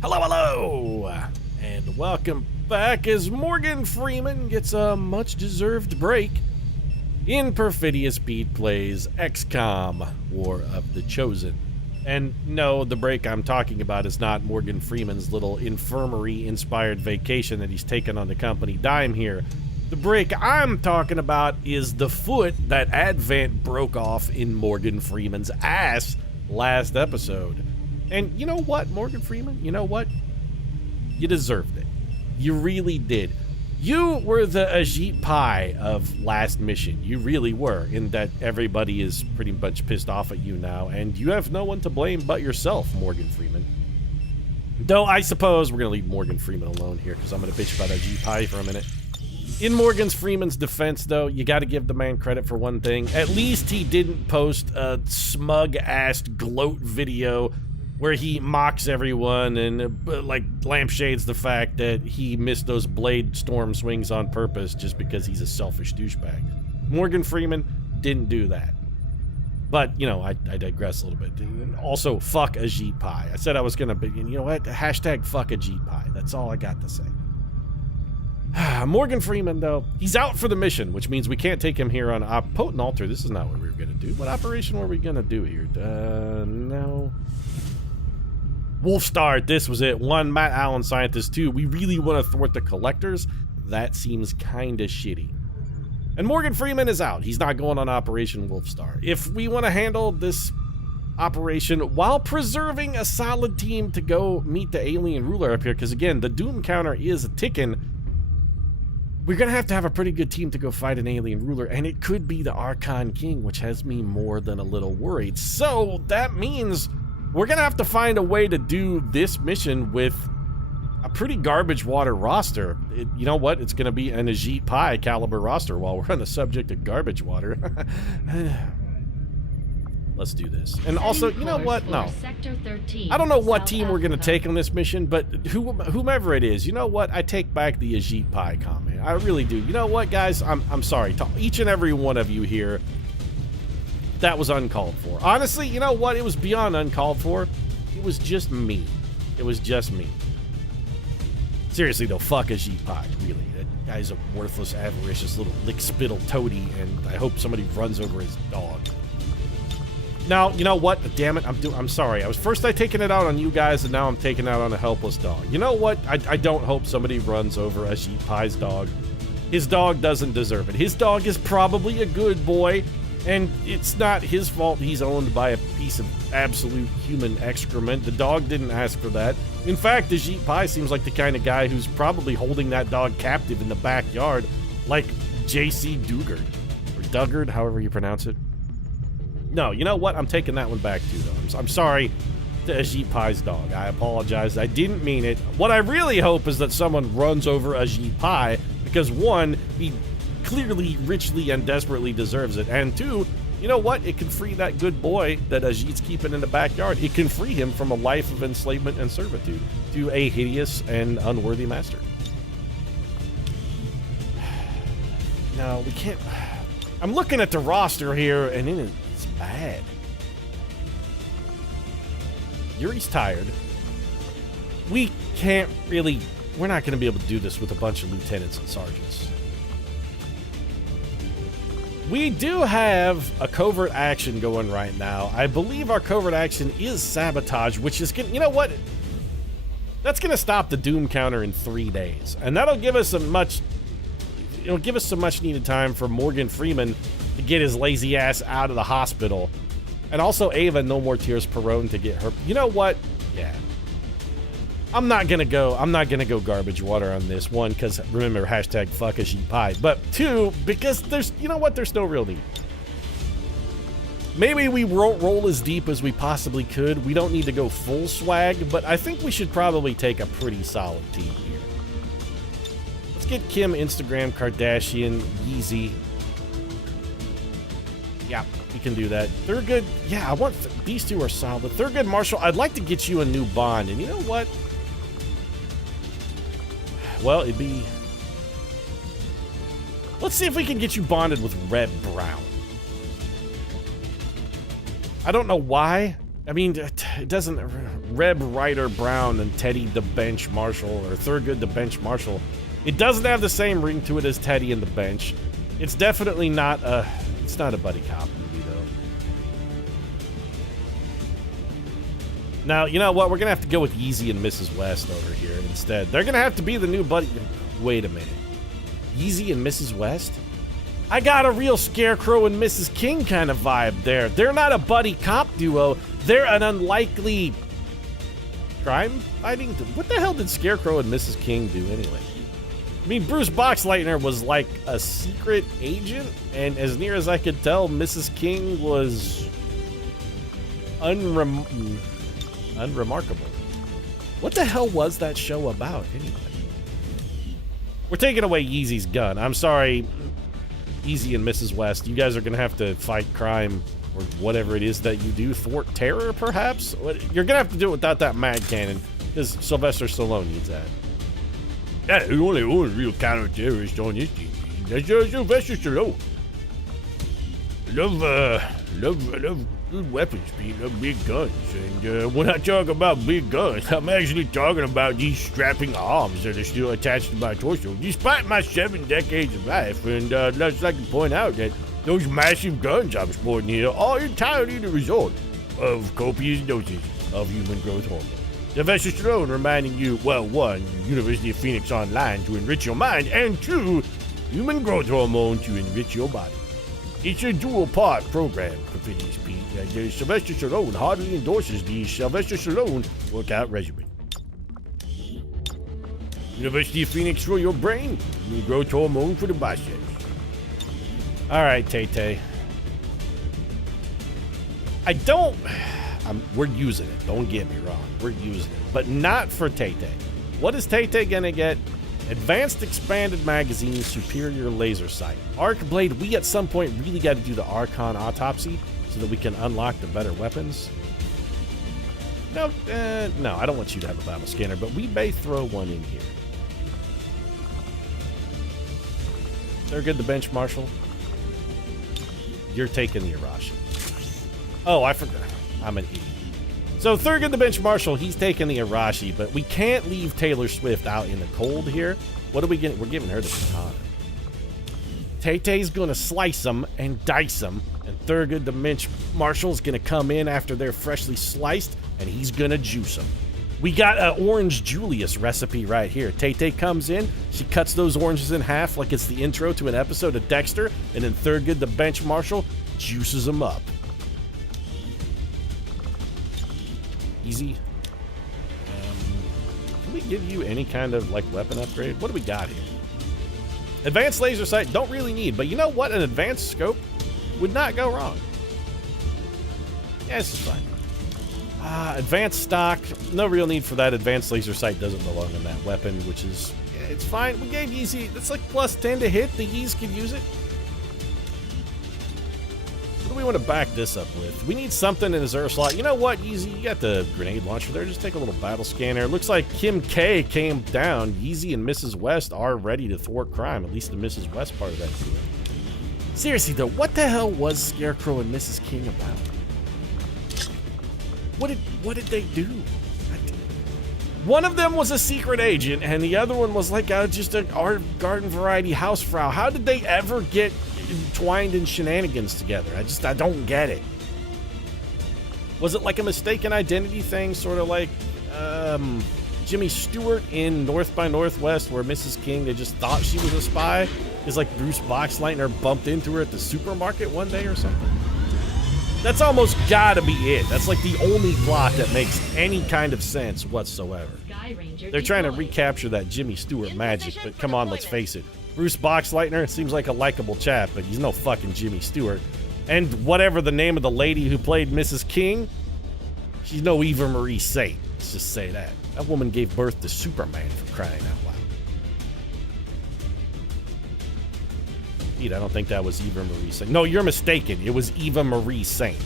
Hello, hello, and welcome back as Morgan Freeman gets a much-deserved break in Perfidious Beat plays XCOM, War of the Chosen. And no, the break I'm talking about is not Morgan Freeman's little infirmary-inspired vacation that he's taken on the company dime here. The break I'm talking about is the foot that Advent broke off in Morgan Freeman's ass last episode. And you know what, Morgan Freeman? You know what? You deserved it. You really did. You were the Ajit Pai of last mission. You really were, in that everybody is pretty much pissed off at you now, and you have no one to blame but yourself, Morgan Freeman. Though I suppose we're going to leave Morgan Freeman alone here, because I'm going to bitch about Ajit Pai for a minute. In Morgan Freeman's defense, though, you got to give the man credit for one thing. At least he didn't post a smug-ass gloat video where he mocks everyone and, like, lampshades the fact that he missed those blade storm swings on purpose just because he's a selfish douchebag. Morgan Freeman didn't do that. But, you know, I digress a little bit. And also, fuck Ajit Pai. I said I was going to be, you know what? Hashtag fuck Ajit Pai. That's all I got to say. Morgan Freeman, though, he's out for the mission, which means we can't take him here on Potent Altar. This is not what we were going to do. What operation were we going to do here? No. Wolfstar, this was it. 1, Matt Allen, Scientist 2. We really want to thwart the Collectors? That seems kinda shitty. And Morgan Freeman is out. He's not going on Operation Wolfstar. If we want to handle this operation while preserving a solid team to go meet the alien ruler up here, because again, the doom counter is a ticking, we're going to have a pretty good team to go fight an alien ruler, and it could be the Archon King, which has me more than a little worried. So that means we're going to have to find a way to do this mission with a pretty garbage water roster. You know what? It's going to be an Ajit Pai caliber roster while we're on the subject of garbage water. Let's do this. And also, you know what? No. I don't know what team we're going to take on this mission, but whomever it is, you know what? I take back the Ajit Pai comment. I really do. You know what, guys? I'm sorry to each and every one of you here. That was uncalled for. Honestly, you know what? It was beyond uncalled for. It was just me. It was just me. Seriously, though, fuck Ajit Pai, really. That guy's a worthless, avaricious little lick-spittle toady, and I hope somebody runs over his dog. Now, you know what? Damn it, I'm sorry. I taking it out on you guys, and now I'm taking it out on a helpless dog. You know what? I don't hope somebody runs over Ajit Pai's dog. His dog doesn't deserve it. His dog is probably a good boy, and it's not his fault he's owned by a piece of absolute human excrement. The dog didn't ask for that. In fact, Ajit Pai seems like the kind of guy who's probably holding that dog captive in the backyard, like J.C. Dugard. Or Dugard, however you pronounce it. No, you know what? I'm taking that one back too, though. I'm sorry to Ajit Pai's dog. I apologize. I didn't mean it. What I really hope is that someone runs over Ajit Pai, because one, he clearly, richly, and desperately deserves it. And two, you know what? It can free that good boy that Ajit's keeping in the backyard. It can free him from a life of enslavement and servitude to a hideous and unworthy master. No, we can't. I'm looking at the roster here, and it's bad. Yuri's tired. We can't really. We're not going to be able to do this with a bunch of lieutenants and sergeants. We do have a covert action going right now. I believe our covert action is sabotage, which is gonna, you know what? That's gonna stop the doom counter in 3 days, and that'll give us some much needed time for Morgan Freeman to get his lazy ass out of the hospital, and also Ava, No More Tears Perone, to get her. You know what? Yeah. I'm not gonna go garbage water on this one, because remember, hashtag fuck Ajit Pai. But two, because there's no real need. Maybe we won't roll as deep as we possibly could. We don't need to go full swag, but I think we should probably take a pretty solid team here. Let's get Kim, Instagram, Kardashian, Yeezy. Yeah, we can do that. Thurgood, yeah, these two are solid. Thurgood, Marshall, I'd like to get you a new bond, and you know what? Well, it'd be... Let's see if we can get you bonded with Red Brown. I don't know why I mean, it doesn't. Reb Ryder Brown and Teddy the Bench Marshall, or Thurgood the Bench Marshall, it doesn't have the same ring to it as Teddy and the Bench. It's definitely not a. It's not a buddy cop movie though. Now, you know what? We're gonna have to go with Yeezy and Mrs. West over here instead. They're gonna have to be the new buddy. Wait a minute. Yeezy and Mrs. West? I got a real Scarecrow and Mrs. King kind of vibe there. They're not a buddy cop duo. They're an unlikely crime fighting. What the hell did Scarecrow and Mrs. King do anyway? I mean, Bruce Boxleitner was like a secret agent, and as near as I could tell, Mrs. King was unremarkable. What the hell was that show about anyway? We're taking away Yeezy's gun. I'm sorry, Yeezy and Mrs. West. You guys are going to have to fight crime or whatever it is that you do. Thwart terror, perhaps? You're going to have to do it without that mag cannon, because Sylvester Stallone needs that. Yeah, the only real counter-terrorist on this team. That's Sylvester Stallone. I love good weapons, Pete. I love big guns. And when I talk about big guns, I'm actually talking about these strapping arms that are still attached to my torso, despite my 7 decades of life. And I'd just like to point out that those massive guns I'm sporting here are entirely the result of copious doses of human growth hormone. Sylvester Stallone reminding you, well, 1, University of Phoenix Online to enrich your mind, and 2, human growth hormone to enrich your body. It's a dual-part program, Perfidious Pete. Sylvester Stallone hardly endorses the Sylvester Stallone workout regimen. University of Phoenix for your brain, human growth hormone for the biceps. All right, Tay-Tay. We're using it. Don't get me wrong. We're using it. But not for Tay-Tay. What is Tay-Tay gonna get? Advanced Expanded Magazine, Superior Laser Sight. Arc Blade, we at some point really got to do the Archon Autopsy so that we can unlock the better weapons. No, I don't want you to have a battle scanner, but we may throw one in here. Thurgood the Bench Marshal. You're taking the Arashi. Oh, I forgot. I'm an idiot. So Thurgood the Bench Marshal, he's taking the Arashi, but we can't leave Taylor Swift out in the cold here. What are we getting? We're giving her the baton. Tay-Tay's gonna slice them and dice them, and Thurgood the Bench Marshal's gonna come in after they're freshly sliced, and he's gonna juice them. We got an Orange Julius recipe right here. Tay-Tay comes in, she cuts those oranges in half like it's the intro to an episode of Dexter, and then Thurgood the Bench Marshal juices them up. Easy. Can we give you any kind of like weapon upgrade? What do we got here? Advanced laser sight, don't really need, but you know what? An advanced scope would not go wrong. Yeah, this is fine. Advanced stock, no real need for that. Advanced laser sight doesn't belong in that weapon, which is, yeah, it's fine. We gave Yeezy, that's like plus 10 to hit. The Yeez could use it. What do we want to back this up with? We need something in his air slot. You know what, Yeezy? You got the grenade launcher there. Just take a little battle scanner. Looks like Kim K came down. Yeezy and Mrs. West are ready to thwart crime. At least the Mrs. West part of that deal. Seriously, though, what the hell was Scarecrow and Mrs. King about? What did they do? One of them was a secret agent, and the other one was like just an art garden variety housefrau. How did they ever get entwined in shenanigans together? I don't get it. Was it like a mistaken identity thing, sort of like Jimmy Stewart in North by Northwest, where Mrs. King, they just thought she was a spy? It's like Bruce Boxleitner bumped into her at the supermarket one day or something. That's almost gotta be it. That's like the only plot that makes any kind of sense whatsoever. They're trying to recapture that Jimmy Stewart magic, but come on, let's face it. Bruce Boxleitner seems like a likable chap, but he's no fucking Jimmy Stewart. And whatever the name of the lady who played Mrs. King, she's no Eva Marie Saint. Let's just say that. That woman gave birth to Superman, for crying out loud. Pete, I don't think that was Eva Marie Saint. No, you're mistaken. It was Eva Marie Saint.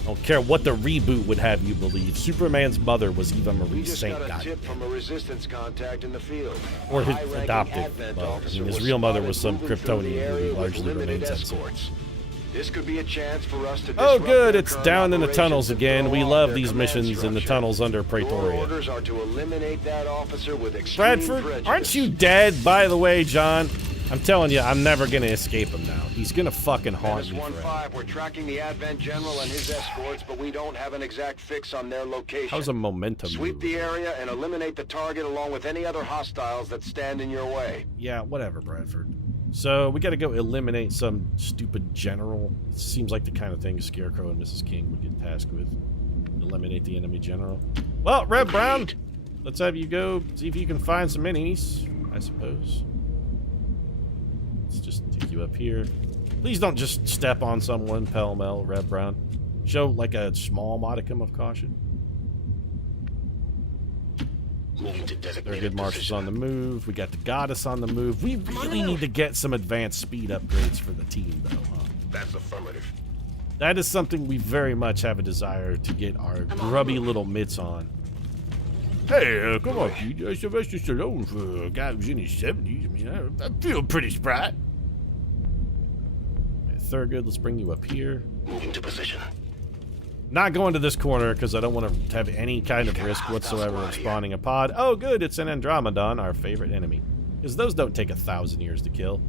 I don't care what the reboot would have you believe. Superman's mother was Eva Marie Saint. We just got a tip from a resistance contact in the field. Or his adopted mother. I mean, his real mother was some Kryptonian who largely remains unseen. This could be a chance for us to Oh, disrupt good. their It's current down in the operations tunnels and again. throw We off love their these command missions in the structure. tunnels under Your Pretoria. orders are to eliminate that officer with extreme Bradford, prejudice. aren't you dead, by the way, John? I'm telling you, I'm never going to escape him now. He's going to fucking haunt me forever. 1-5, we're tracking the Advent General and his escorts, but we don't have an exact fix on their location. How's a momentum Sweep move? the area and eliminate the target along with any other hostiles that stand in your way. Yeah, whatever, Bradford. So, we got to go eliminate some stupid general. It seems like the kind of thing Scarecrow and Mrs. King would get tasked with. Eliminate the enemy general. Well, Red Brown, let's have you go see if you can find some minis, I suppose. Let's just take you up here. Please don't just step on someone pell-mell, Red Brown. Show like a small modicum of caution. There are good marshals on the move. We got the goddess on the move. We really need to get some advanced speed upgrades for the team, though, huh? That's affirmative. That is something we very much have a desire to get our grubby little mitts on. Hey, come on, Pete. Sylvester Stallone for a guy who's in his 70s. I mean, I feel pretty spry. Thurgood, let's bring you up here. Moving to position. Not going to this corner because I don't want to have any kind of risk whatsoever of spawning a pod. Oh, good, it's an Andromedon, our favorite enemy. Because those don't take 1,000 years to kill.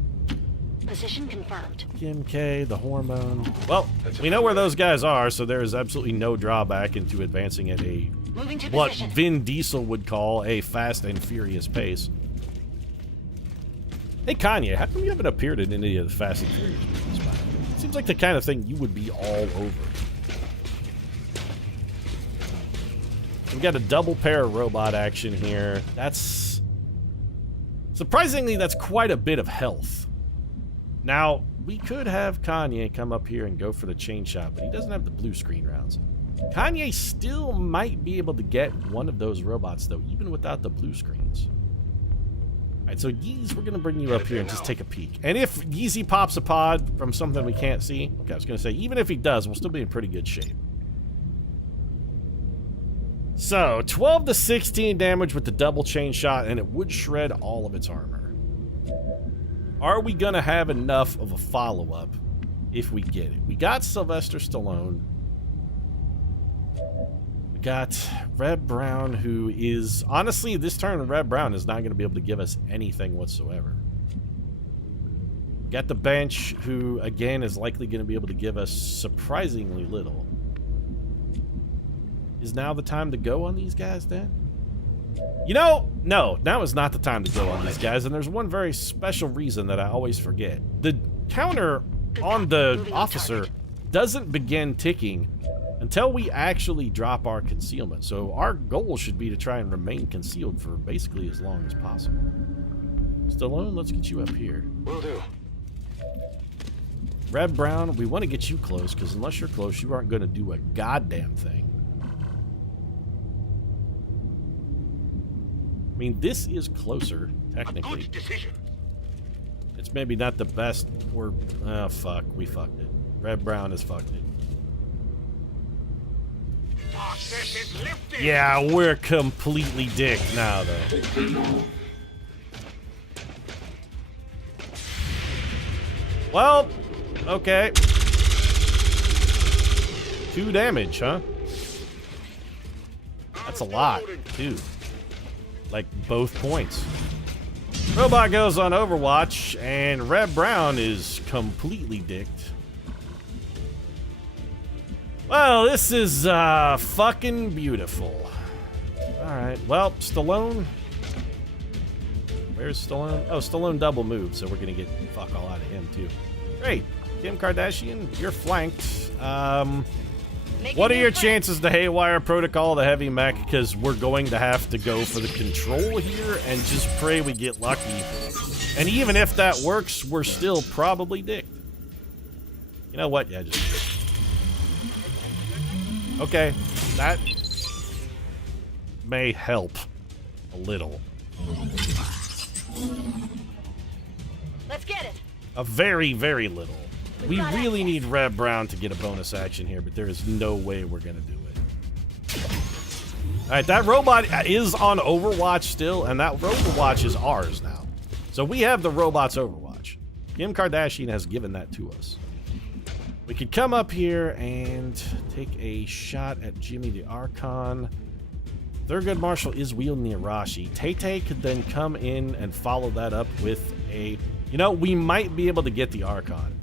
Position confirmed. Kim K, the hormone. Well, we know where those guys are, so there is absolutely no drawback into advancing at a Moving to what position. Vin Diesel would call a fast and furious pace. Hey Kanye, how come you haven't appeared in any of the Fast and Furious movies? By the way? Seems like the kind of thing you would be all over. We've got a double pair of robot action here. That's surprisingly, that's quite a bit of health. Now, we could have Kanye come up here and go for the chain shot, but he doesn't have the blue screen rounds. Kanye still might be able to get one of those robots, though, even without the blue screens. Alright, so Yeez, we're going to bring you up here and just take a peek. And if Yeezy pops a pod from something we can't see, okay, I was going to say, even if he does, we'll still be in pretty good shape. So, 12 to 16 damage with the double chain shot, and it would shred all of its armor. Are we going to have enough of a follow-up if we get it? We got Sylvester Stallone. We got Red Brown, who is... Honestly, this turn, Red Brown is not going to be able to give us anything whatsoever. We got the bench, who, again, is likely going to be able to give us surprisingly little. Is now the time to go on these guys, then? You know, no, now is not the time to go on these guys, and there's one very special reason that I always forget. The counter on the officer doesn't begin ticking until we actually drop our concealment, so our goal should be to try and remain concealed for basically as long as possible. Stallone, let's get you up here. Will do. Red Brown, we want to get you close, because unless you're close, you aren't going to do a goddamn thing. I mean, this is closer, technically. It's maybe not the best. We're... Oh, fuck. We fucked it. Red Brown has fucked it. Yeah, we're completely dicked now, though. Well, okay. 2 damage, huh? That's a lot, too. Like, both points. Robot goes on Overwatch, and Red Brown is completely dicked. Well, this is, fucking beautiful. Alright, well, Stallone. Where's Stallone? Oh, Stallone double move, so we're gonna get fuck all out of him, too. Great. Kim Kardashian, you're flanked. What are your chances to haywire protocol the heavy mech? Because we're going to have to go for the control here and just pray we get lucky. And even if that works, we're still probably dicked. You know what? Yeah, just... Okay. That may help a little. Let's get it. A very, very little. We really need Red Brown to get a bonus action here, but there is no way we're going to do it. Alright, that robot is on Overwatch still, and that Overwatch is ours now. So we have the robot's Overwatch. Kim Kardashian has given that to us. We could come up here and take a shot at Jimmy the Archon. Thurgood Marshall is wielding the Arashi. Tay-Tay could then come in and follow that up with a... You know, we might be able to get the Archon.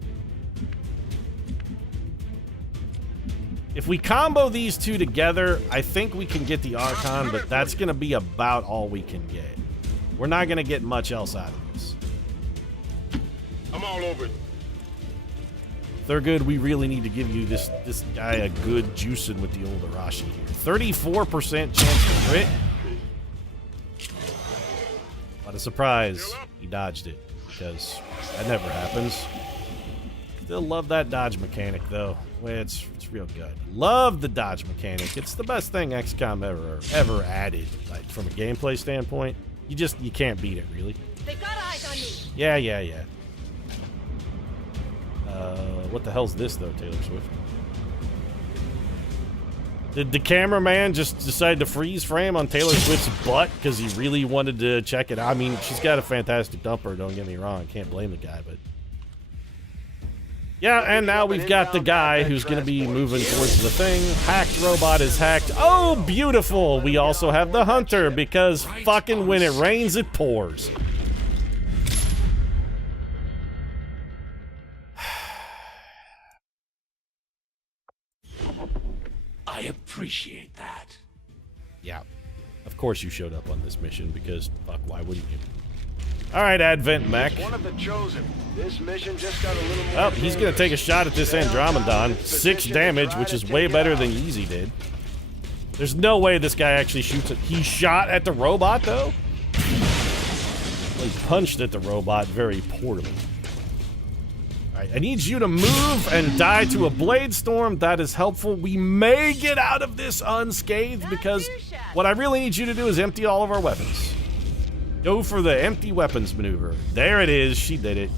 If we combo these two together, I think we can get the Archon, but that's going to be about all we can get. We're not going to get much else out of this. I'm all over it. Thurgood, we really need to give you this guy a good juicing with the old Arashi here. 34% chance of crit. What a surprise. He dodged it, because that never happens. Still love that dodge mechanic, though. Well, it's real good. Love the dodge mechanic. It's the best thing XCOM ever added. Like, from a gameplay standpoint, you can't beat it, really. They've got eyes on me. Yeah. What the hell's this, though, Taylor Swift? Did the cameraman just decide to freeze frame on Taylor Swift's butt because he really wanted to check it out? I mean, she's got a fantastic dumper, don't get me wrong. Can't blame the guy, but... Yeah, and now we've got the guy who's going to be moving towards the thing. Hacked robot is hacked. Oh, beautiful! We also have the hunter, because fucking when it rains, it pours. I appreciate that. Yeah. Of course you showed up on this mission, because, fuck, why wouldn't you? Alright, Advent Mech. One of the chosen. This mission just got a little more... Oh, he's gonna take a shot at this Andromedon. 6 damage, which is way better than Easy did. There's no way this guy actually shoots it. He shot at the robot, though? Well, he punched at the robot very poorly. Alright, I need you to move and die to a blade storm. That is helpful. We may get out of this unscathed, because what I really need you to do is empty all of our weapons. Go for the empty weapons maneuver. There it is. She did it.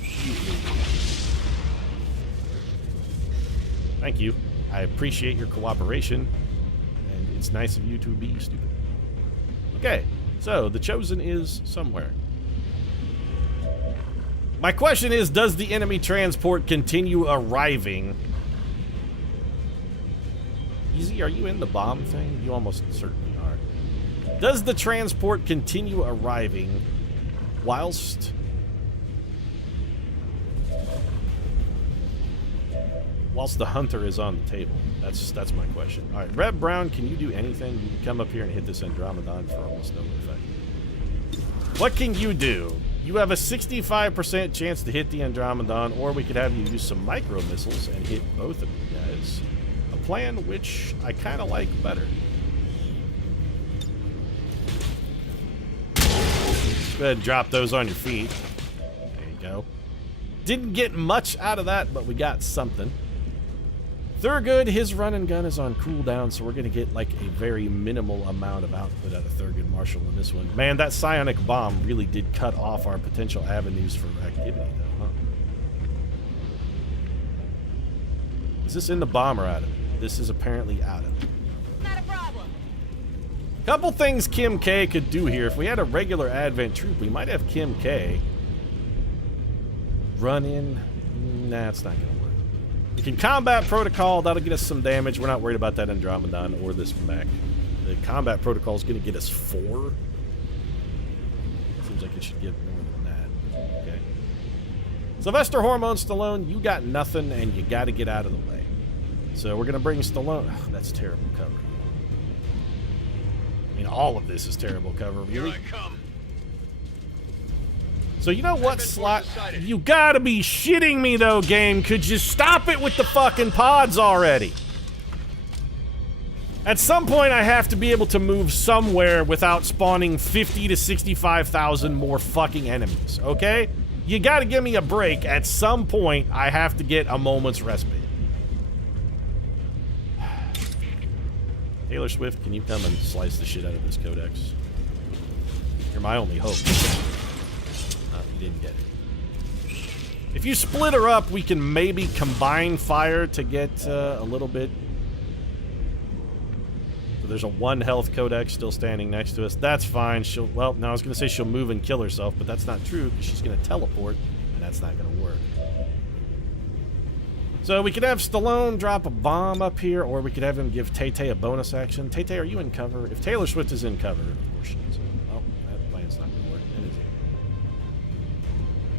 Thank you. I appreciate your cooperation. And it's nice of you to be stupid. Okay, so the Chosen is somewhere. My question is, does the enemy transport continue arriving? Easy, are you in the bomb thing? You almost certainly are. Does the transport continue arriving whilst the hunter is on the table? That's my question. All right, Red Brown, can you do anything? You can come up here and hit this Andromedon for almost no effect. What can you do? You have a 65% chance to hit the Andromedon, or we could have you use some micro missiles and hit both of you guys. A plan which I kind of like better. Go ahead and drop those on your feet. There you go. Didn't get much out of that, but we got something. Thurgood, his run and gun is on cooldown, so we're going to get like a very minimal amount of output out of Thurgood Marshall in this one. Man, that psionic bomb really did cut off our potential avenues for activity, though, huh? Is this in the bomb or out of it? This is apparently out of it. Not a problem. Couple things Kim K could do here. If we had a regular Advent troop, we might have Kim K run in. Nah, it's not going to work. We can combat protocol. That'll get us some damage. We're not worried about that Andromedon or this mech. The combat protocol is going to get us 4. Seems like it should get more than that. Okay. Sylvester Hormone Stallone, you got nothing, and you got to get out of the way. So we're going to bring Stallone. Oh, that's terrible cover. I mean, all of this is terrible cover, really. Here I come. So you know what, Slot? You gotta be shitting me, though, game. Could you stop it with the fucking pods already? At some point, I have to be able to move somewhere without spawning 50 to 65,000 more fucking enemies, okay? You gotta give me a break. At some point, I have to get a moment's respite. Taylor Swift, can you come and slice the shit out of this codex? You're my only hope. You didn't get it. If you split her up, we can maybe combine fire to get a little bit. So there's a 1 health codex still standing next to us. That's fine. She'll, well, no, I was going to say she'll move and kill herself, but that's not true because she's going to teleport, and that's not going to work. So we could have Stallone drop a bomb up here, or we could have him give Tay-Tay a bonus action. Tay-Tay, are you in cover? If Taylor Swift is in cover, of course she is. Oh, that plan's not going to work. That is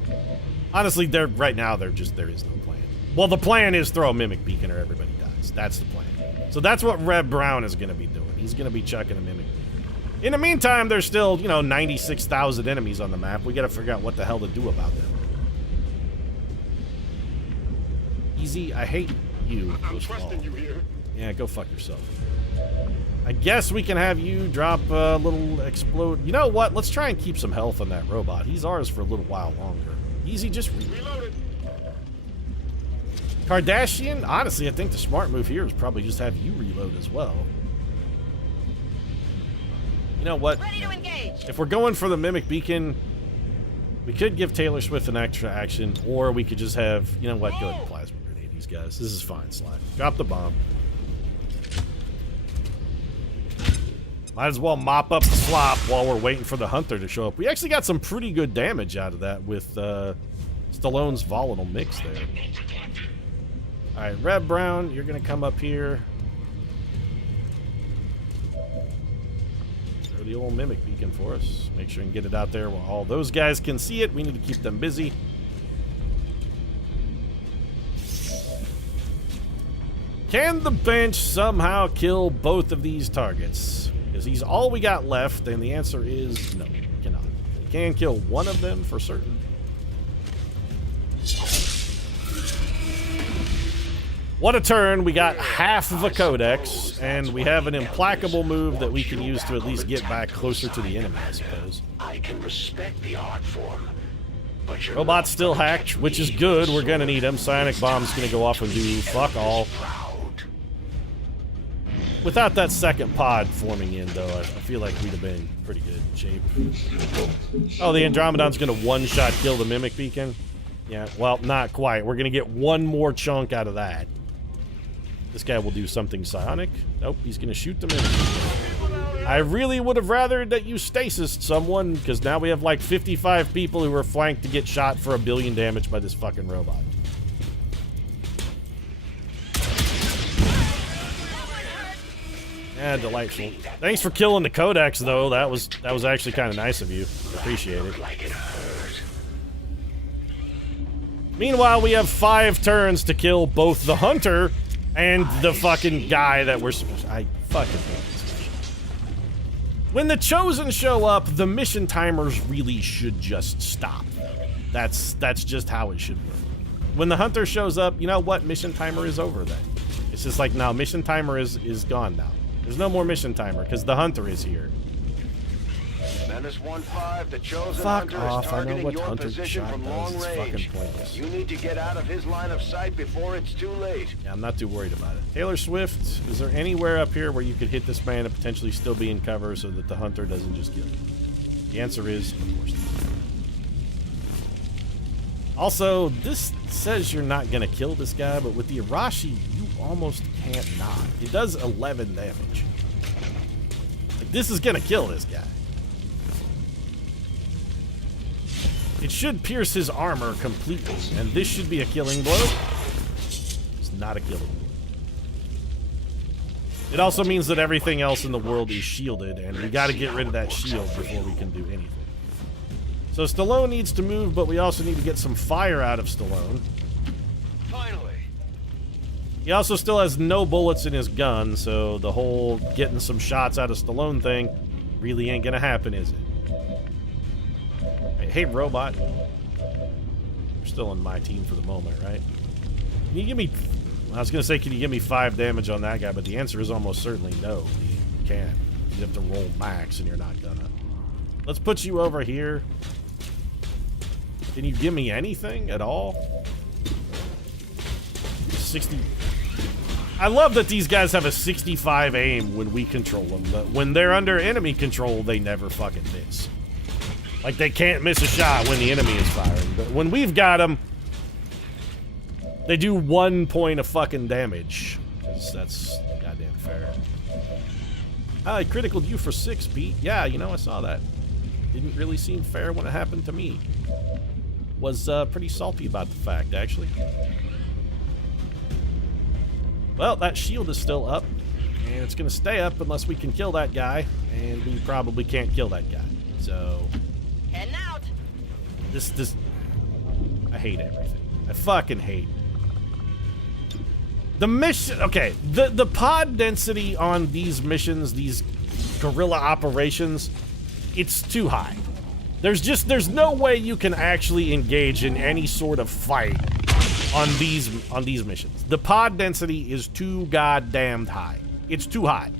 it. Honestly, right now, there is no plan. Well, the plan is throw a Mimic Beacon or everybody dies. That's the plan. So that's what Red Brown is going to be doing. He's going to be chucking a Mimic Beacon. In the meantime, there's still, 96,000 enemies on the map. We got to figure out what the hell to do about them. Easy, I hate you. I'm trusting you here. Yeah, go fuck yourself. I guess we can have you drop a little explode. You know what? Let's try and keep some health on that robot. He's ours for a little while longer. Easy, just Reload it. Kardashian? Honestly, I think the smart move here is probably just have you reload as well. You know what? Ready to engage. If we're going for the Mimic Beacon, we could give Taylor Swift an extra action, or we could just have, you know what, go ahead and plasma grenade these guys. This is fine, Sly. Drop the bomb. Might as well mop up the slop while we're waiting for the Hunter to show up. We actually got some pretty good damage out of that with Stallone's volatile mix there. Alright, Red Brown, you're going to come up here. Throw the old Mimic Beacon for us. Make sure and get it out there where all those guys can see it. We need to keep them busy. Can the bench somehow kill both of these targets? Because he's all we got left, and the answer is no, we cannot. We can kill one of them for certain. What a turn. We got half of a codex, and we have an implacable move that we can use to at least get back closer to the enemy, I suppose. I can respect the art form, but you're Robot's still hacked, which is good. We're gonna need him. Psionic Bomb's gonna go off and do fuck all. Without that second pod forming in, though, I feel like we'd have been in pretty good shape. Oh, the Andromedon's gonna one-shot kill the Mimic Beacon? Yeah, well, not quite. We're gonna get one more chunk out of that. This guy will do something psionic. Nope, he's gonna shoot the Mimic Beacon. I really would have rathered that you stasised someone, because now we have like 55 people who are flanked to get shot for 1 billion damage by this fucking robot. Yeah, delightful. Thanks for killing the Codex, though. That was actually kind of nice of you. Appreciate it. Meanwhile, we have 5 turns to kill both the Hunter and the fucking guy that we're supposed to... I fucking hate this mission. When the Chosen show up, the mission timers really should just stop. That's just how it should work. When the Hunter shows up, you know what? Mission timer is over then. It's just like, now, mission timer is gone now. There's no more mission timer, because the Hunter is here. Menace 1-5, the Chosen Fuck Hunter off, is I know targeting what your Hunter position shot from does. long It's range. fucking pointless. You need to get out of his line of sight before it's too late. Yeah, I'm not too worried about it. Taylor Swift, is there anywhere up here where you could hit this man and potentially still be in cover so that the Hunter doesn't just kill you? The answer is, of course not. Also, this says you're not going to kill this guy, but with the Arashi, you almost can't not. It does 11 damage. Like, this is going to kill this guy. It should pierce his armor completely, and this should be a killing blow. It's not a killing blow. It also means that everything else in the world is shielded, and we got to get rid of that shield before we can do anything. So Stallone needs to move, but we also need to get some fire out of Stallone. Finally. He also still has no bullets in his gun, so the whole getting some shots out of Stallone thing really ain't gonna happen, is it? Hey, robot. You're still on my team for the moment, right? Can you give me... I was gonna say, can you give me 5 damage on that guy, but the answer is almost certainly no. You can't. You have to roll max, and you're not gonna. Let's put you over here. Can you give me anything at all? 60... I love that these guys have a 65 aim when we control them, but when they're under enemy control, they never fucking miss. Like, they can't miss a shot when the enemy is firing, but when we've got them, they do 1 point of fucking damage. That's goddamn fair. I criticaled you for 6, Pete. Yeah, you know, I saw that. Didn't really seem fair when it happened to me. Was pretty salty about the fact, actually. Well, that shield is still up, and it's going to stay up unless we can kill that guy, and we probably can't kill that guy. So, Heading out. this, I hate everything. I fucking hate the mission. Okay, the pod density on these missions, these guerrilla operations, it's too high. There's no way you can actually engage in any sort of fight on these missions. The pod density is too goddamn high. It's too high.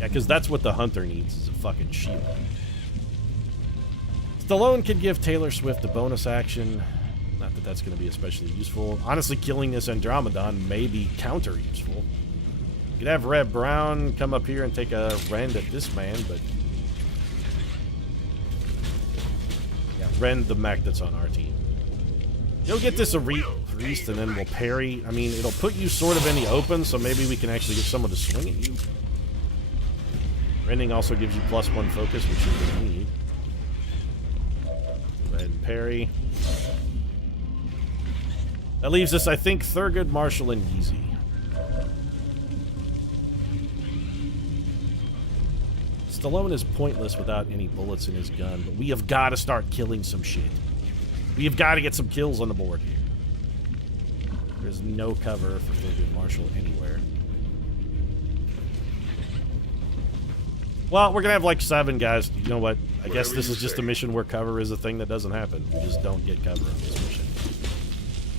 Yeah, because that's what the hunter needs, is a fucking shield. Stallone could give Taylor Swift a bonus action. Not that that's going to be especially useful. Honestly, killing this Andromedon may be counter useful. You could have Red Brown come up here and take a rend at this man, but yeah, rend the mech that's on our team. You'll get this Priest and then we'll parry. I mean, it'll put you sort of in the open, so maybe we can actually get someone to swing at you. Rending also gives you +1 focus, which you're going to need. Go ahead and parry. That leaves us, I think, Thurgood, Marshall, and Yeezy. Stallone is pointless without any bullets in his gun, but we have got to start killing some shit. We have got to get some kills on the board here. There's no cover for Thurgood Marshall anywhere. Well, we're going to have like 7 guys. You know what? I guess this is just a mission where cover is a thing that doesn't happen. We just don't get cover on this mission.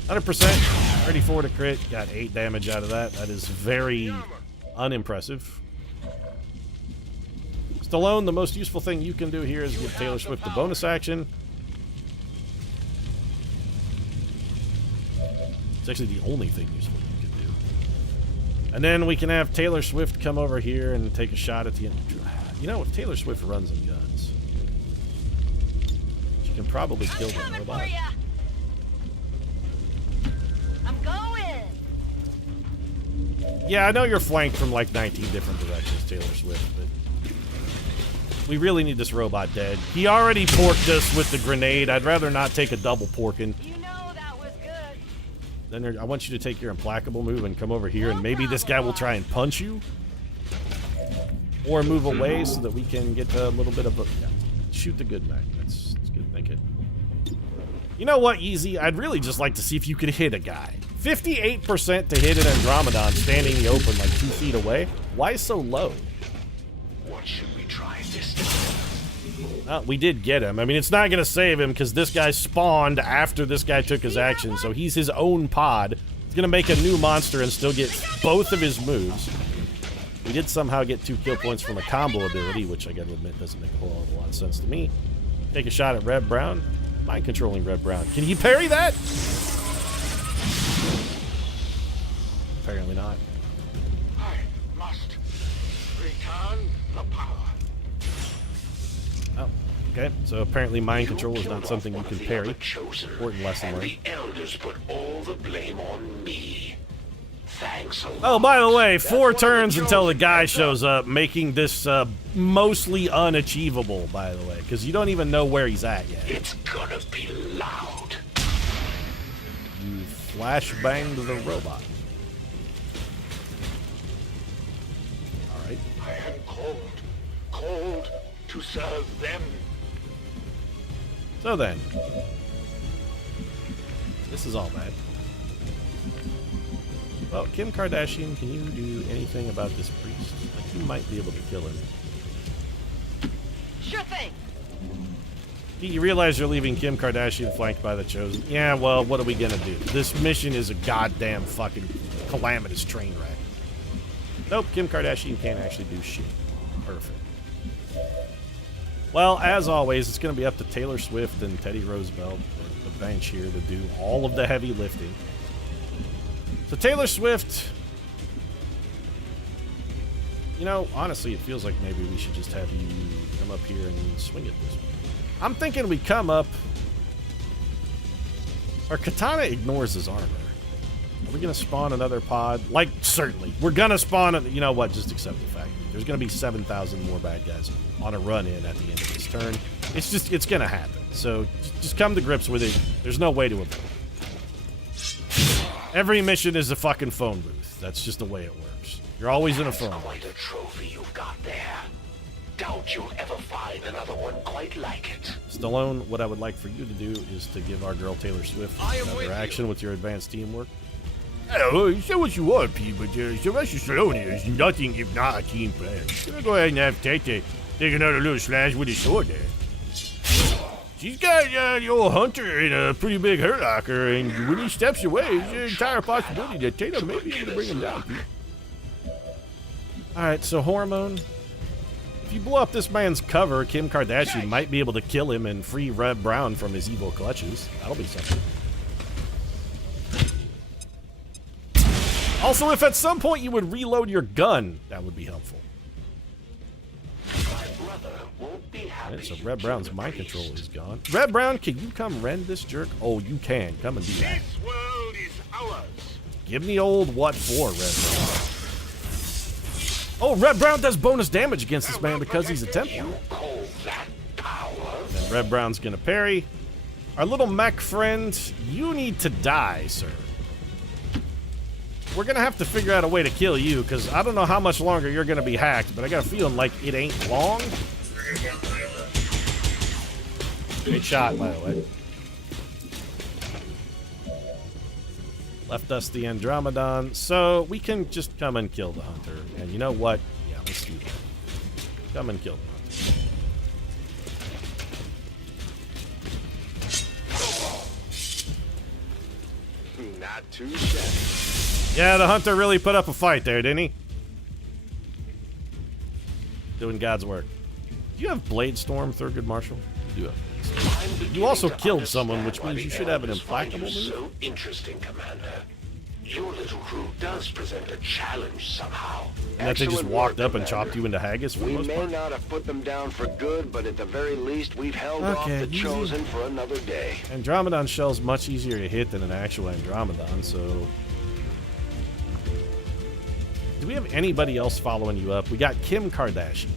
100%. 34 to crit. Got 8 damage out of that. That is very unimpressive. Stallone, the most useful thing you can do here is give Taylor Swift a bonus action. It's actually the only thing useful you can do. And then we can have Taylor Swift come over here and take a shot at the end. You know, if Taylor Swift runs and guns, she can probably kill the robot. I'm going. Yeah, I know you're flanked from like 19 different directions, Taylor Swift, but we really need this robot dead. He already porked us with the grenade. I'd rather not take a double porking. You know that was good. Then I want you to take your implacable move and come over here, and maybe this guy will try and punch you. Or move away so that we can get a little bit of a... Yeah, shoot the good mech. That's good thinking. You know what, Easy? I'd really just like to see if you could hit a guy. 58% to hit an Andromedon standing in the open like 2 feet away. Why so low? What should we try this time? Well, we did get him. I mean, it's not going to save him because this guy spawned after this guy took his action, so he's his own pod. He's going to make a new monster and still get both of his moves. We did somehow get 2 kill points from a combo ability, which I gotta admit doesn't make a whole lot of sense to me. Take a shot at Red Brown. Mind controlling Red Brown. Can he parry that? Apparently not. I must return the power. Oh, okay. So apparently mind control is not something you can parry. Important lesson And learned. the elders put all the blame on me. Thanks a lot. Oh, by the way, 4 turns until the guy shows up, making this mostly unachievable, by the way, because you don't even know where he's at yet. It's gonna be loud. You flashbanged the robot. Alright. I am called to serve them. So then. This is all bad. Well, Kim Kardashian, can you do anything about this priest? Like, you might be able to kill him. Sure thing. You realize you're leaving Kim Kardashian flanked by the Chosen. Yeah, well, what are we gonna do? This mission is a goddamn fucking calamitous train wreck. Nope, Kim Kardashian can't actually do shit. Perfect. Well, as always, it's gonna be up to Taylor Swift and Teddy Roosevelt, the bench here, to do all of the heavy lifting. So Taylor Swift, you know, honestly, it feels like maybe we should just have you come up here and swing it this way. I'm thinking we come up. Our katana ignores his armor. Are we going to spawn another pod? Like, certainly. We're going to spawn, you know what, just accept the fact. There's going to be 7,000 more bad guys on a run-in at the end of this turn. It's going to happen. So just come to grips with it. There's no way to avoid it. Every mission is a fucking phone booth. That's just the way it works. You're always in a phone. Quite a trophy you've got there. Doubt you'll ever find another one quite like it. Stallone, what I would like for you to do is to give our girl Taylor Swift another action with your advanced teamwork. Oh, you say what you want, Pete, but Sylvester Stallone is nothing if not a team player. Gonna go ahead and have Tay-Tay take another little slash with his sword there. She's got the old Hunter in a pretty big hurt locker, and when he steps away, there's an entire possibility that Tatum may be able to bring him down, Pete. Alright, so Hormone. If you blow up this man's cover, Kim Kardashian might be able to kill him and free Reb Brown from his evil clutches. That'll be something. Also, if at some point you would reload your gun, that would be helpful. Right, so Red Brown's mind control is gone. Red Brown, can you come rend this jerk? Oh, you can. Come and do that. This world is ours. Give me old what for, Red Brown. Oh, Red Brown does bonus damage against this man because he's a Templar. You call that power? And Red Brown's gonna parry. Our little mech friend, you need to die, sir. We're gonna have to figure out a way to kill you, because I don't know how much longer you're gonna be hacked, but I got a feeling like it ain't long. Great shot, by the way. Left us the Andromedon, so we can just come and kill the Hunter. And you know what? Yeah, let's do that. Come and kill the Hunter. Not too shabby. Yeah, the Hunter really put up a fight there, didn't he? Doing God's work. Do you have Blade Storm, Thurgood Marshall? You do have. You also killed someone, which means you should have an implacable move. So interesting, Commander. Your little crew does present a challenge somehow. And that they just walked up and chopped you into haggis for the We most may part? not have put them down for good, but at the very least, we've held off the easy. Chosen for another day. Andromedon shell's much easier to hit than an actual Andromedon, so... Do we have anybody else following you up? We got Kim Kardashian.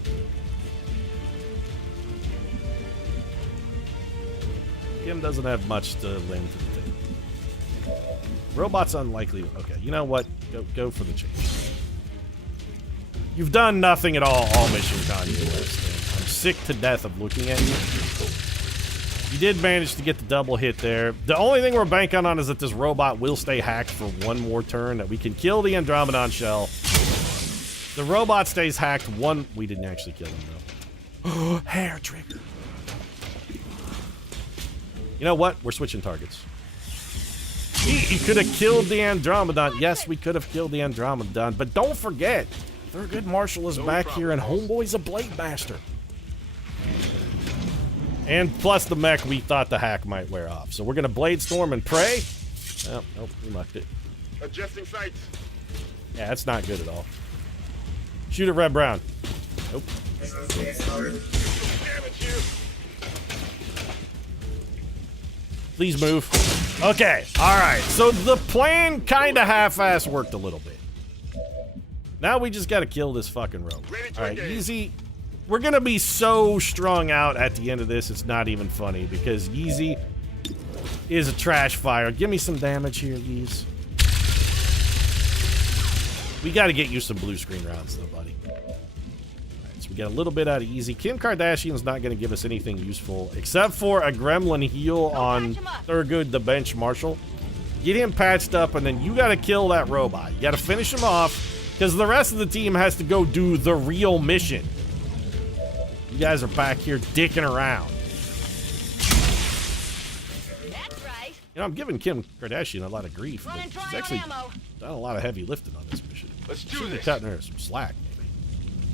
Kim doesn't have much to lend to the table. Robot's unlikely. Okay, you know what? Go for the change. You've done nothing at all mission Kanye West. I'm sick to death of looking at you. You did manage to get the double hit there. The only thing we're banking on is that this robot will stay hacked for one more turn, that we can kill the Andromedon shell. The robot stays hacked one... We didn't actually kill him, though. Hair trigger. You know what? We're switching targets. He could have killed the Andromedon. Yes, we could have killed the Andromedon. But don't forget, Thurgood Marshall is back here, and Homeboy's a Blade Master. And plus the mech, we thought the hack might wear off. So we're going to Blade Storm and pray. Oh, nope, we mucked it. Adjusting sights. Yeah, that's not good at all. Shoot at Red Brown. Nope. Please move. Okay, alright. So the plan kind of half-ass worked a little bit. Now we just got to kill this fucking rogue. Alright, Yeezy. We're going to be so strung out at the end of this, it's not even funny, because Yeezy is a trash fire. Give me some damage here, Yeez. We got to get you some blue screen rounds, though, buddy. Alright, so we got a little bit out of Yeezy. Kim Kardashian's not going to give us anything useful, except for a gremlin heal on Thurgood the Bench Marshall. Get him patched up, and then you got to kill that robot. You got to finish him off, because the rest of the team has to go do the real mission. You guys are back here dicking around. That's right. You know, I'm giving Kim Kardashian a lot of grief. But Running she's trial actually ammo. done a lot of heavy lifting on this mission. Let's do Should be this. cutting her some slack, maybe.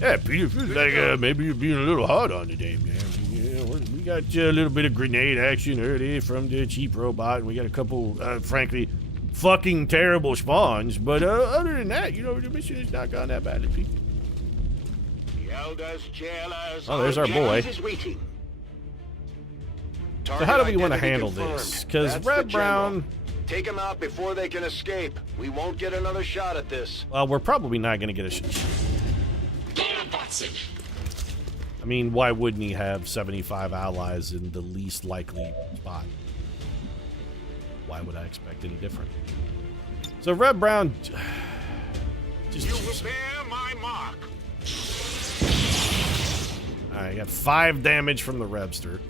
Yeah, Peter, feels like maybe you're being a little hard on today, man. Yeah, we got a little bit of grenade action early from the cheap robot, and we got a couple, frankly, fucking terrible spawns. But other than that, you know, the mission is not gone that badly, Pete. Oh, there's our boy. So how do we want to handle this? Because Red Brown... Take them out before they can escape. We won't get another shot at this. Well, we're probably not going to get a shot. I mean, why wouldn't he have 75 allies in the least likely spot? Why would I expect any different? So Red Brown just You will bear my mark. I got 5 damage from the Rebster.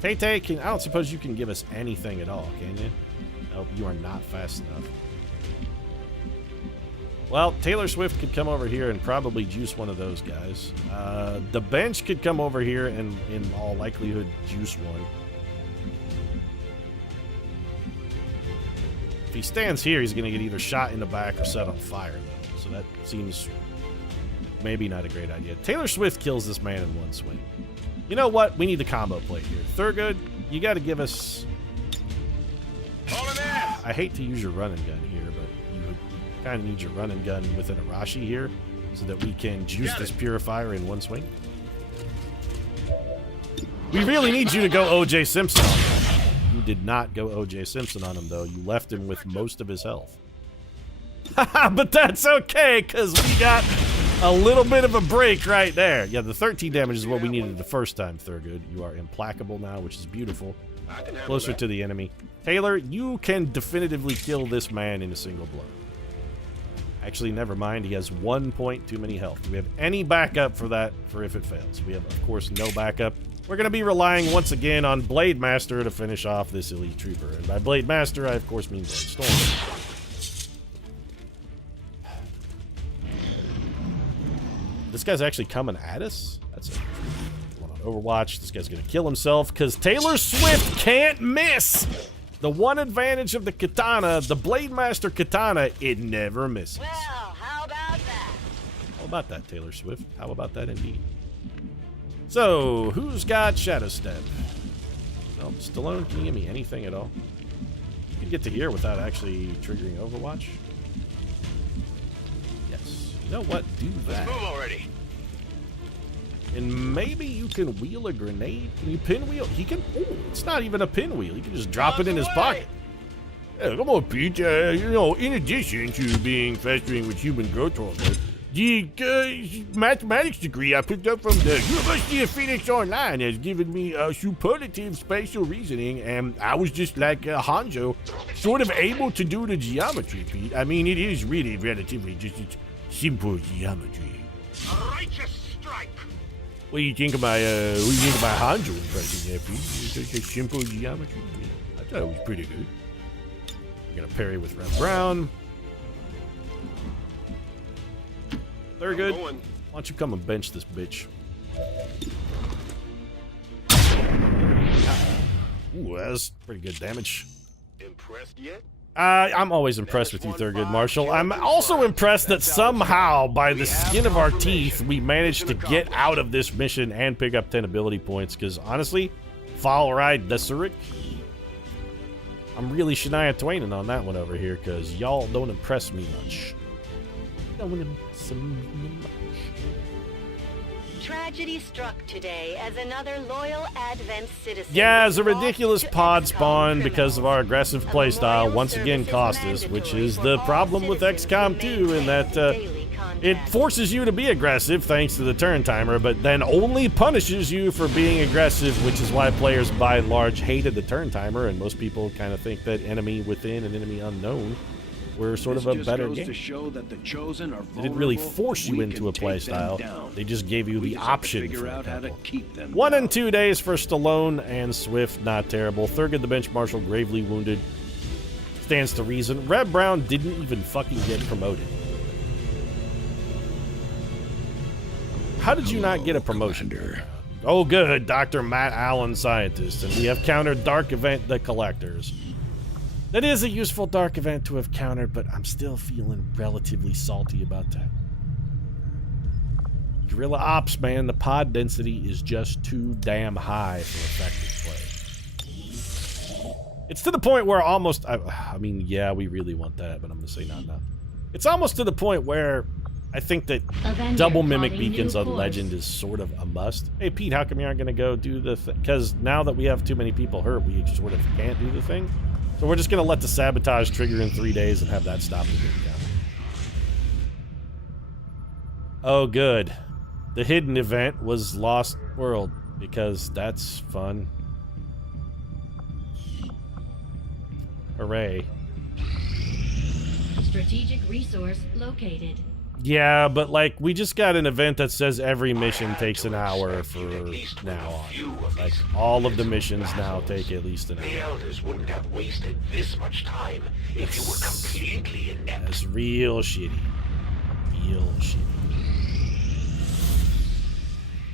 Tay-Tay, I don't suppose you can give us anything at all, can you? Nope, you are not fast enough. Well, Taylor Swift could come over here and probably juice one of those guys. The bench could come over here and, in all likelihood, juice one. If he stands here, he's going to get either shot in the back or set on fire, though. So that seems maybe not a great idea. Taylor Swift kills this man in one swing. You know what? We need the combo plate here. Thurgood, you got to give us... I hate to use your running gun here, but you kind of need your running gun with an Arashi here so that we can juice this purifier in one swing. We really need you to go O.J. Simpson on him. You did not go O.J. Simpson on him, though. You left him with most of his health. But that's okay, because we got a little bit of a break right there. Yeah, the 13 damage is what we needed the first time, Thurgood. You are implacable now, which is beautiful. Closer to the enemy. Taylor, you can definitively kill this man in a single blow. Actually, never mind. He has 1 point too many health. Do we have any backup for that, for if it fails? We have, of course, no backup. We're going to be relying once again on Blade Master to finish off this elite trooper. And by Blade Master, I, of course, mean Blade Storm. This guy's actually coming at us? That's it. Overwatch. This guy's going to kill himself because Taylor Swift can't miss. The one advantage of the katana, the Blade Master katana, it never misses. Well, how about that? How about that, Taylor Swift? How about that indeed? So, who's got Shadow Step? Oh, Stallone, can you give me anything at all? You can get to here without actually triggering Overwatch. Yes. You know what? Do that. Move already. And maybe you can wheel a grenade. Can you pinwheel? He can. Oh, it's not even a pinwheel. He can just drop it in his pocket. Yeah, come on, Pete. You know, in addition to being festering with human growth hormone, the mathematics degree I picked up from the University of Phoenix Online has given me superlative spatial reasoning, and I was just like Hanjo, sort of able to do the geometry, Pete. I mean, it is really relatively just simple geometry. A righteous strike. What do you think of my Hanjo impression there, Pete? It's just a simple geometry. I thought it was pretty good. We're gonna parry with Red Brown. They're good. Why don't you come and bench this bitch? Ooh, that's pretty good damage. Impressed yet? I'm always impressed with you, Thurgood Marshall. I'm also impressed that somehow, by the skin of our teeth, we managed to get out of this mission and pick up 10 ability points, because honestly, Fall Ride Deseric, I'm really Shania Twaining on that one over here, because y'all don't impress me much. Don't impress me much. Tragedy struck today as another loyal Advent citizen. Yeah, as a ridiculous pod spawn because of our aggressive playstyle once again cost us, which is the problem with XCOM 2 in that it forces you to be aggressive thanks to the turn timer, but then only punishes you for being aggressive, which is why players by and large hated the turn timer, and most people kind of think that Enemy Within and Enemy Unknown were sort of a better game. To show that the chosen are they didn't really force you into a playstyle. They just gave you the option for it. 1 and 2 days for Stallone and Swift, not terrible. Thurgood the Bench Marshal, gravely wounded. Stands to reason. Red Brown didn't even fucking get promoted. How did you not get a promotion? Oh good, Dr. Matt Allen, scientist. And we have countered Dark Event the Collectors. That is a useful dark event to have countered, but I'm still feeling relatively salty about that. Guerrilla Ops, man, the pod density is just too damn high for effective play. It's to the point where almost, I mean, yeah, we really want that, but I'm going to say not now. It's almost to the point where I think that double mimic beacons on Legend is sort of a must. Hey, Pete, how come you aren't going to go do the thing? Because now that we have too many people hurt, we sort of can't do the thing. So we're just going to let the sabotage trigger in 3 days and have that stop the game count. Oh, good. The hidden event was Lost World, because that's fun. Strategic resource located. Yeah, but like, we just got an event that says every mission takes an hour for now on. Like, all of the missions now take at least an hour. The elders wouldn't have wasted this much time if you were completely inept. That's real shitty. Real shitty.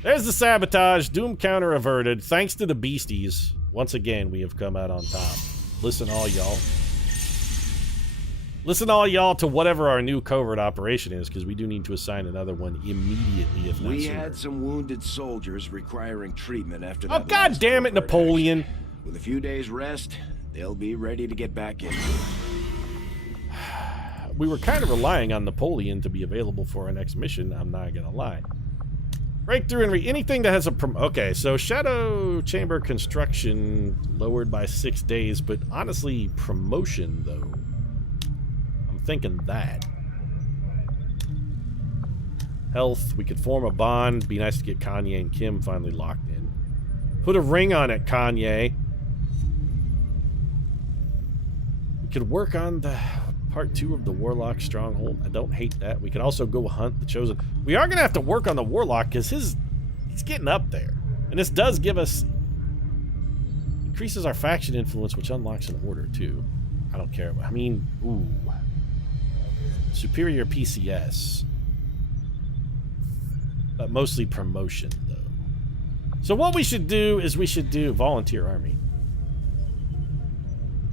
There's the sabotage. Doom counter averted. Thanks to the beasties. Once again, we have come out on top. Listen all y'all. Listen all y'all to whatever our new covert operation is, because we do need to assign another one immediately, if not We sooner. had some wounded soldiers requiring treatment after Oh, that. God last damn it, covert Napoleon. action. With a few days rest, they'll be ready to get back into it. We were kind of relying on Napoleon to be available for our next mission, I'm not gonna lie. Breakthrough and anything that has a okay, so Shadow Chamber construction lowered by 6 days, but honestly, promotion though. I'm thinking that. Health, we could form a bond. Be nice to get Kanye and Kim finally locked in. Put a ring on it, Kanye. We could work on the part 2 of the Warlock Stronghold. I don't hate that. We could also go hunt the Chosen. We are going to have to work on the Warlock because he's getting up there. And this does give us... increases our faction influence, which unlocks an order, too. I don't care. I mean, ooh. Superior PCS. But mostly promotion, though. So what we should do is we should do Volunteer Army.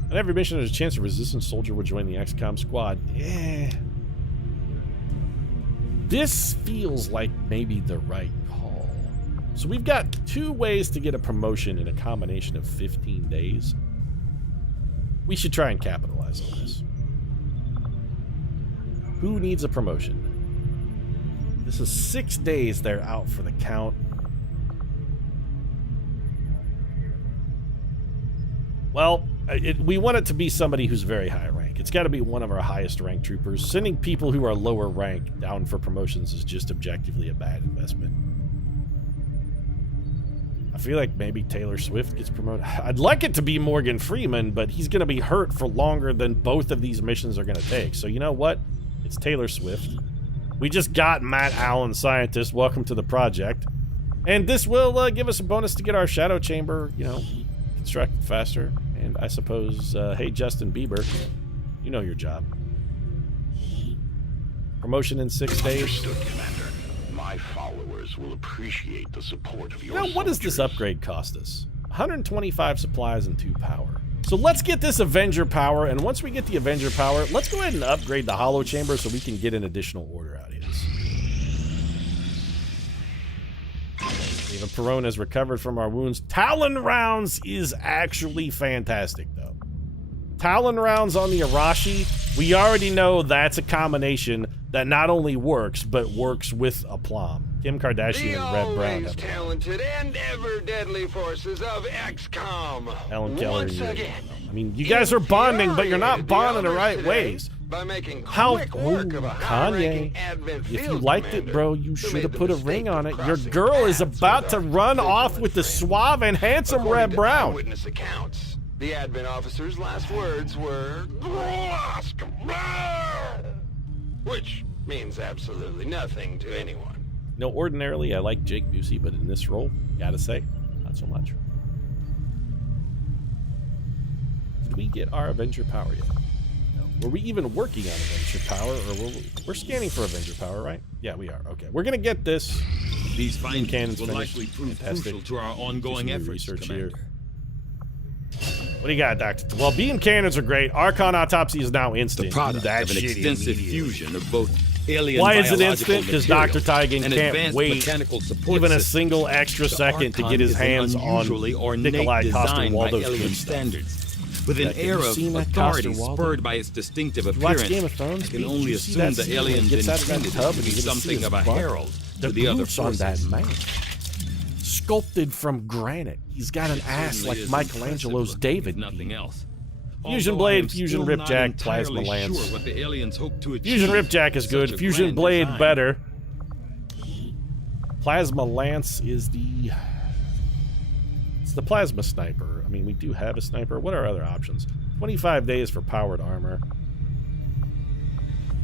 On every mission, there's a chance a resistance soldier will join the XCOM squad. Yeah. This feels like maybe the right call. So we've got 2 ways to get a promotion in a combination of 15 days. We should try and capitalize on this. Who needs a promotion? This is 6 days they're out for the count. Well, we want it to be somebody who's very high rank. It's got to be one of our highest ranked troopers. Sending people who are lower rank down for promotions is just objectively a bad investment. I feel like maybe Taylor Swift gets promoted. I'd like it to be Morgan Freeman, but he's going to be hurt for longer than both of these missions are going to take. So you know what? It's Taylor Swift. We just got Matt Allen, scientist. Welcome to the project. And this will give us a bonus to get our Shadow Chamber, you know, constructed faster. And I suppose, hey, Justin Bieber, you know your job. Promotion in 6 days. Understood, Commander. My followers will appreciate the support of your Now, what does this upgrade cost us? 125 supplies and 2 power. So let's get this Avenger power, and once we get the Avenger power, let's go ahead and upgrade the Hollow Chamber so we can get an additional order out of this. Even Perone has recovered from our wounds. Talon rounds is actually fantastic, though. Talon rounds on the Arashi, we already know that's a combination that not only works, but works with aplomb. Kim Kardashian and Red Brown. always talented and ever deadly forces of XCOM. Ellen Keller. Once again, I mean, you guys are bonding, but you're not bonding the right ways. By making How, quick work of a Kanye, high-ranking Advent if you field liked it, commander bro, you who should made have the put a mistake ring on of it. Your crossing girl is paths about with to a run off vigilant with the friend. suave and handsome According Red to Brown. eyewitness accounts, the Advent officer's last words were, which means absolutely nothing to anyone. You know, ordinarily I like Jake Busey, but in this role, gotta say, not so much. Did we get our Avenger power yet? No. Were we even working on Avenger power, or we're scanning for Avenger power, right? Yeah, we are. Okay, we're gonna get this. These Cannons findings will finished. likely prove Fantastic. crucial to our ongoing Do some efforts, research Commander. here. What do you got, Doctor? Well, beam cannons are great. Archon autopsy is now instant. The product Do that of an shit extensive immediately. fusion of both alien Why is it biological instant? Because material Dr. Tygan and can't advanced wait mechanical support even a systems. single extra The second to Archon get his is an hands on unusually ornate Nikolai design by Coster-Waldau's alien good stuff. standards. With an Have you air of seen that authority Coster-Waldau? spurred by its distinctive Watch appearance, Game of Thrones. I can Did only you see assume that the scene when he aliens gets out of that intended tub to and be you can see something his of a butt? herald The to the other glutes on forces. that man. Sculpted from granite. He's got an ass Certainly like is Michelangelo's impressive David. if nothing else. Fusion Although I Blade, am Fusion still not Ripjack, Plasma entirely Lance. sure what the aliens hope to achieve Fusion Ripjack is with good. such a Fusion grand Blade design. better. Plasma Lance is it's the Plasma Sniper. I mean, we do have a sniper. What are our other options? 25 days for powered armor.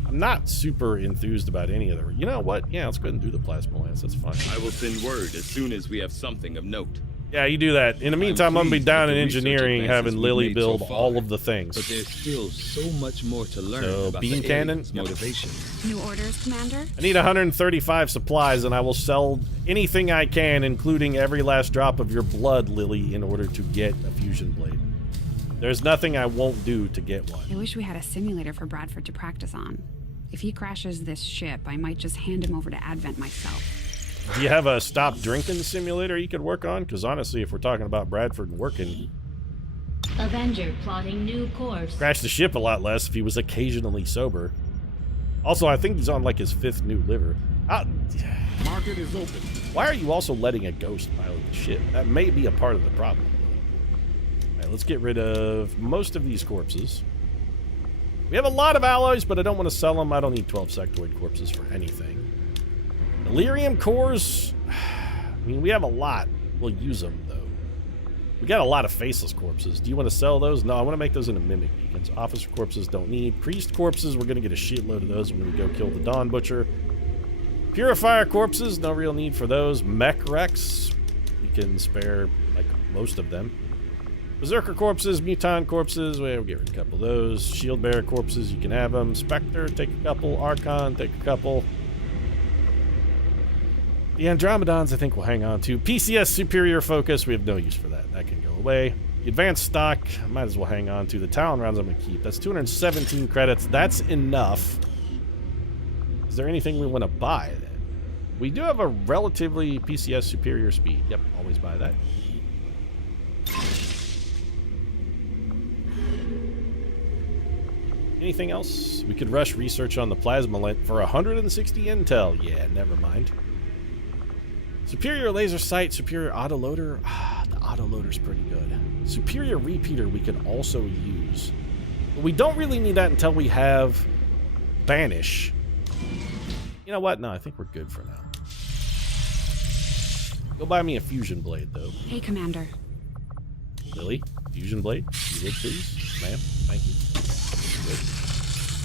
I'm not super enthused about any of the... You know what? Yeah, let's go ahead and do the plasma lance. That's fine. I will send word as soon as we have something of note. Yeah, you do that. In the meantime, I'm going to be pleased down with in the research engineering advances having we've Lily made build so far. all of the things. But there's still so much more to learn So, about beam the cannon? aliens' Yep. motivation. New orders, Commander? I need 135 supplies, and I will sell anything I can, including every last drop of your blood, Lily, in order to get a fusion blade. There's nothing I won't do to get one. I wish we had a simulator for Bradford to practice on. If he crashes this ship, I might just hand him over to Advent myself. Do you have a stop drinking simulator you could work on? Because honestly, if we're talking about Bradford working, Avenger plotting new course. crash the ship a lot less if he was occasionally sober. Also, I think he's on like his 5th new liver. Market is open. Why are you also letting a ghost pilot the ship? That may be a part of the problem. Alright, let's get rid of most of these corpses. We have a lot of alloys, but I don't want to sell them. I don't need 12 sectoid corpses for anything. Delirium cores, I mean, we have a lot. We'll use them, though. We got a lot of faceless corpses. Do you want to sell those? No, I want to make those into mimic beacons. Officer corpses don't need. Priest corpses, we're going to get a shitload of those when we go kill the Dawn Butcher. Purifier corpses, no real need for those. Mech Rex, we can spare, like, most of them. Berserker corpses, Muton corpses, we'll get rid of a couple of those. Shield Bearer corpses, you can have them. Spectre, take a couple. Archon, take a couple. The Andromedons, I think we'll hang on to. PCS Superior Focus, we have no use for that. That can go away. The Advanced Stock, might as well hang on to. The Talon Rounds I'm going to keep. That's 217 credits. That's enough. Is there anything we want to buy then? We do have a relatively PCS Superior Speed. Yep, always buy that. Anything else? We could rush research on the plasma lent for 160 intel. Yeah, never mind. Superior laser sight, superior autoloader. The autoloader's pretty good. Superior repeater we could also use. But we don't really need that until we have Banish. You know what? No, I think we're good for now. Go buy me a fusion blade, though. Hey, Commander. Lily, fusion blade, you would please, ma'am. Thank you. Good.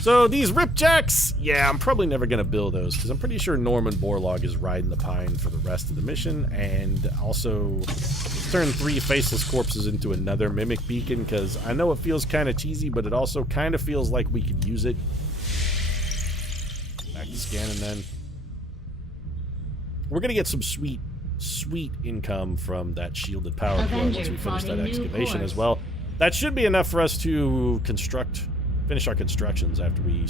So these ripjacks, yeah, I'm probably never gonna build those because I'm pretty sure Norman Borlaug is riding the pine for the rest of the mission, and also turn 3 faceless corpses into another mimic beacon because I know it feels kind of cheesy, but it also kind of feels like we could use it. Back to scanning then. We're gonna get some sweet income from that shielded power core once we finish that excavation as well. That should be enough for us to finish our constructions after we,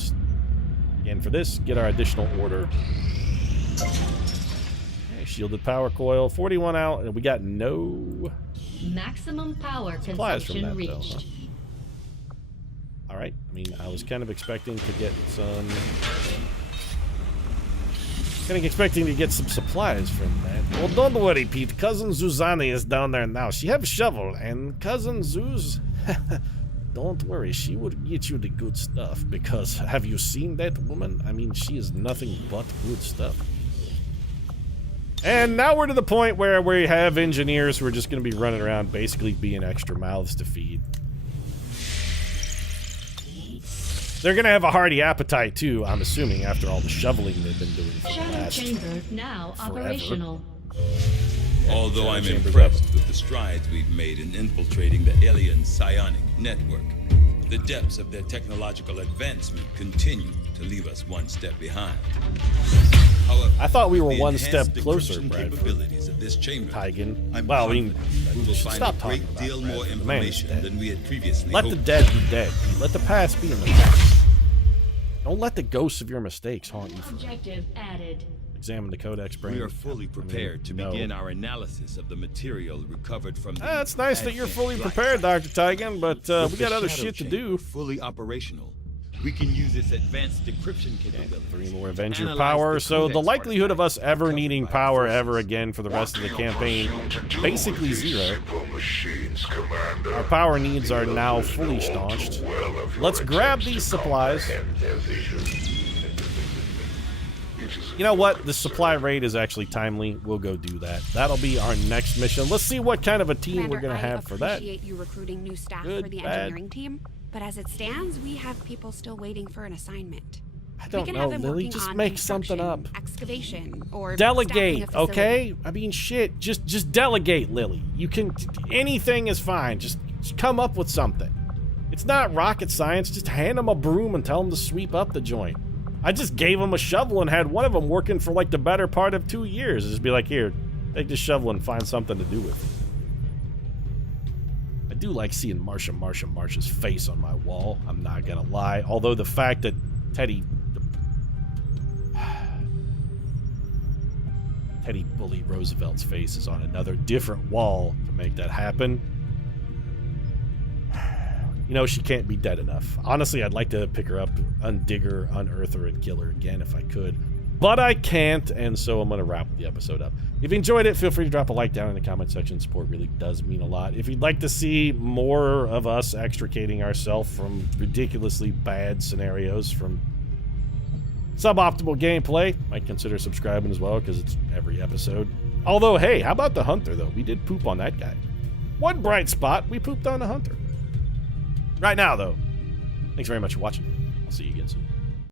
again for this, get our additional order. Okay, shielded power coil, 41 out, and we got no Maximum power supplies from consumption that though. reached. Huh? Alright, I mean, I was kind of expecting to get some... expecting to get some supplies from that. Well, don't worry, Pete. Cousin Zuzani is down there now. She have a shovel, and Cousin Zuz... don't worry, she would get you the good stuff, because have you seen that woman? I mean, she is nothing but good stuff. And now we're to the point where we have engineers who are just going to be running around basically being extra mouths to feed. They're going to have a hearty appetite, too, I'm assuming, after all the shoveling they've been doing for the Shadow last chamber now forever. operational. Although I'm Chambers impressed with the strides we've made in infiltrating the alien psionic network, the depths of their technological advancement continue to leave us one step behind. However, I thought we were with the one step enhanced closer, decryption Bradford. capabilities of this chamber, Tigan. I'm Well, I mean, confident we will find stop a talking great about deal more Bradford. The man is information dead. than we had previously Let the hoped. dead be dead. Let the past be in the past. Don't let the ghosts of your mistakes haunt you forever. Objective added. Examine the codex brain. We are fully prepared to no. begin our analysis of the material recovered from the... It's nice that you're Advent fully flight prepared, site. Dr. Tigan, but With we the got other shadow shit to chamber do. fully operational, we can use its advanced decryption capabilities. 3 more Avenger Analyze power, the so the codex likelihood of us ever artifacts needing recovered by our power forces. ever again for the rest of the campaign, basically 0. Machines, Commander. Our power needs are now fully staunched. Let's grab these supplies. You know what? The supply raid is actually timely. We'll go do that. That'll be our next mission. Let's see what kind of a team we're going to have for that. I appreciate you recruiting new staff Good, for the bad. engineering team, but as it stands, we have people still waiting for an assignment. I don't we can know, have him Lily. working Just on make something up. Excavation or staffing a Delegate, facility. okay? I mean, shit. Just delegate, Lily. You can. Anything is fine. Just come up with something. It's not rocket science. Just hand them a broom and tell them to sweep up the joint. I just gave them a shovel and had one of them working for like the better part of 2 years. Just be like, here, take this shovel and find something to do with it. I do like seeing Marsha's face on my wall. I'm not gonna lie. Although the fact that Teddy Bully Roosevelt's face is on another different wall to make that happen. You know, she can't be dead enough. Honestly, I'd like to pick her up, undig her, unearth her, and kill her again if I could. But I can't, and so I'm going to wrap the episode up. If you enjoyed it, feel free to drop a like down in the comment section. Support really does mean a lot. If you'd like to see more of us extricating ourselves from ridiculously bad scenarios, from suboptimal gameplay, might consider subscribing as well, because it's every episode. Although, hey, how about the Hunter, though? We did poop on that guy. One bright spot, we pooped on the Hunter. Right now, though, thanks very much for watching. I'll see you again soon.